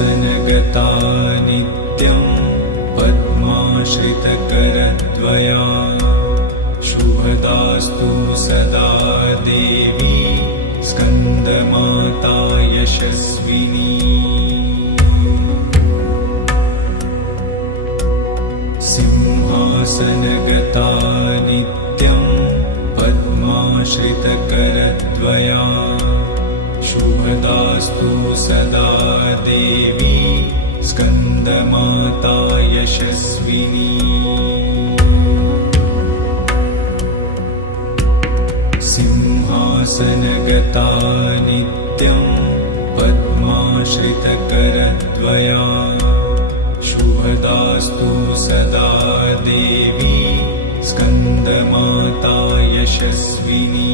सिंहासनगता नित्यं पद्माश्रितकरद्वया शुभदास्तु सदा देवी स्कन्दमाता यशस्विनी। सिंहासनगता नित्यं पद्माश्रितकरद्वया शुभदास्तु सदा देवी स्कन्दमाता यशस्विनी। सिंहासनगता नित्यं पद्माश्रितकरद्वया शुभदास्तु सदा देवी स्कन्दमाता यशस्विनी।